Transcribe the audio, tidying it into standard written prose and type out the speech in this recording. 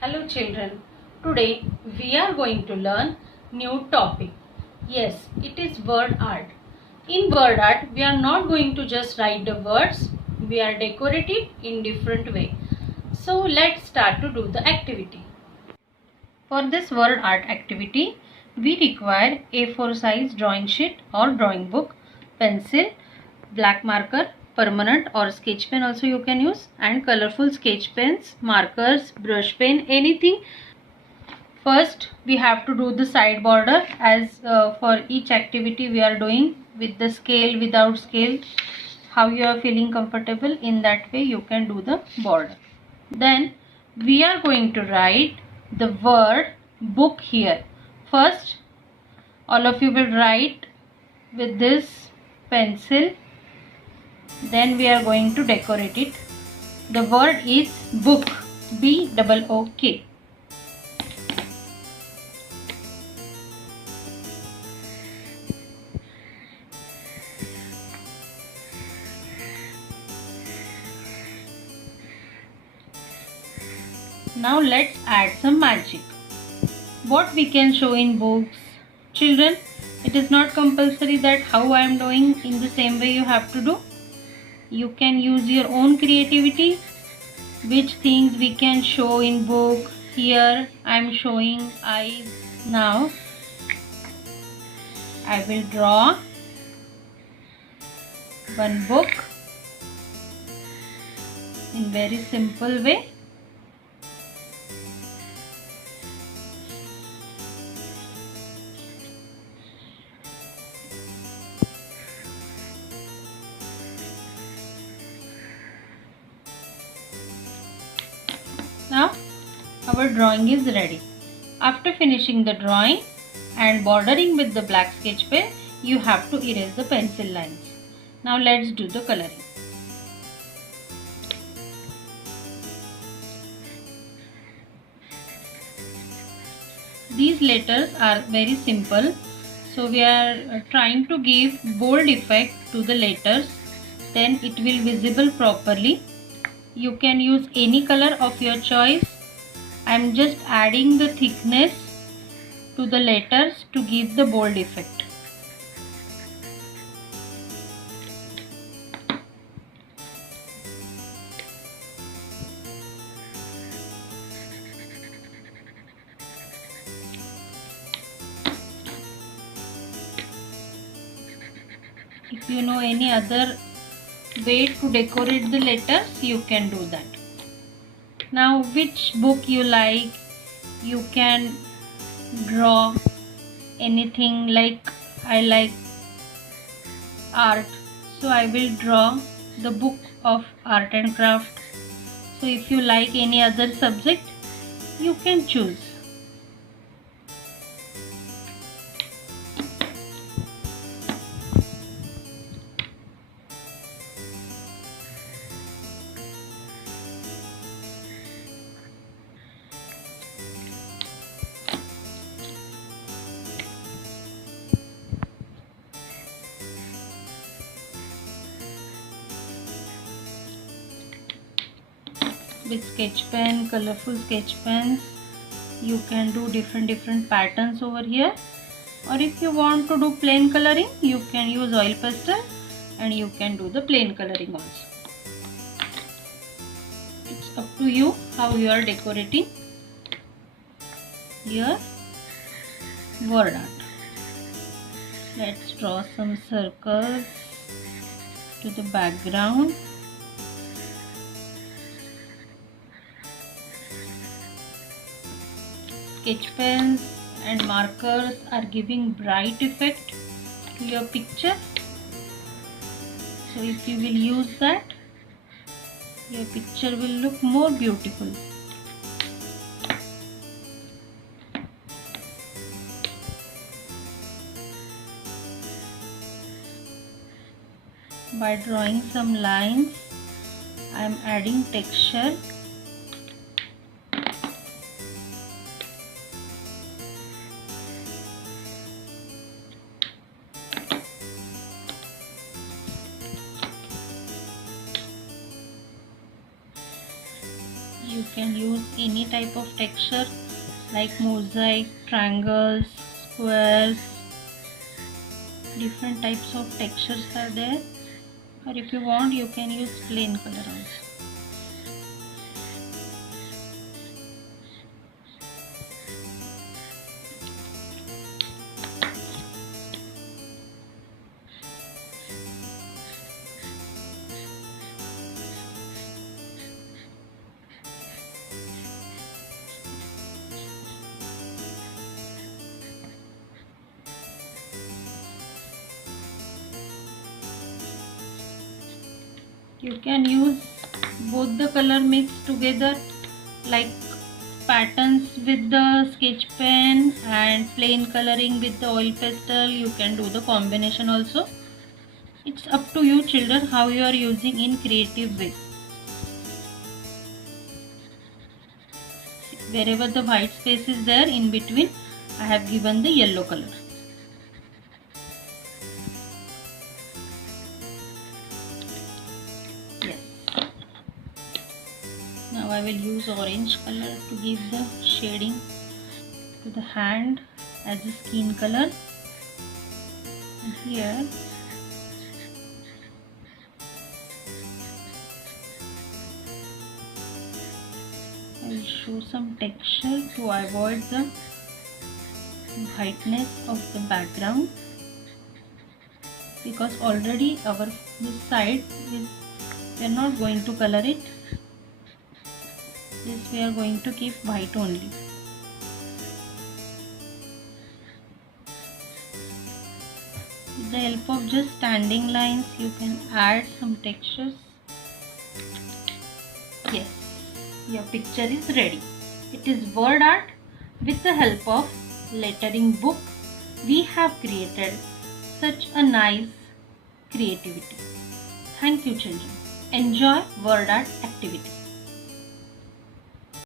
Hello children, today we are going to learn new topic. Yes, it is word art. In word art, we are not going to just write the words, we are decorate it in different way. So let's start to do the activity. For this word art activity, we require A4 size drawing sheet or drawing book, pencil, black marker, permanent or sketch pen also you can use, and colorful sketch pens, markers, brush pen, anything. First we have to do the side border as for each activity we are doing with the scale, without scale, how you are feeling comfortable, in that way you can do the border. Then we are going to write the word book here. First all of you will write with this pencil, then we are going to decorate it. The word is book, B-O-O-K. Now let's add some magic. What we can show in books? Children, it is not compulsory that how I am doing in the same way you have to do. You can use your own creativity. Which things we can show in book? Here I am showing eyes. Now I will draw one book in very simple way. Now our drawing is ready. After finishing the drawing and bordering with the black sketch pen, you have to erase the pencil lines. Now let's do the coloring. These letters are very simple, so we are trying to give bold effect to the letters, then it will visible properly. You can use any color of your choice. I am just adding the thickness to the letters to give the bold effect. If you know any other way to decorate the letters, you can do that. Now which book you like, you can draw anything. Like I like art, so I will draw the book of art and craft. So if you like any other subject, you can choose. With sketch pen, colorful sketch pens, you can do different patterns over here. Or if you want to do plain coloring, you can use oil pastel and you can do the plain coloring also. It's up to you how you are decorating your word art. Let's draw some circles to the background. Sketch pens and markers are giving bright effect to your picture. So if you will use that, your picture will look more beautiful. By drawing some lines, I am adding texture. You can use any type of texture like mosaic, triangles, squares. Different types of textures are there, or if you want you can use plain color also. You can use both the color mixed together, like patterns with the sketch pen and plain coloring with the oil pastel. You can do the combination also. It's up to you children how you are using in creative way. Wherever the white space is there in between, I have given the yellow color. Yes. Now I will use orange color to give the shading to the hand as a skin color. And here I will show some texture to avoid the whiteness of the background, because already our this side is, we are not going to color it. This we are going to keep white only. With the help of just standing lines you can add some textures. Yes, your picture is ready. It is word art. With the help of lettering book we have created such a nice creativity. Thank you children. Enjoy word art activity.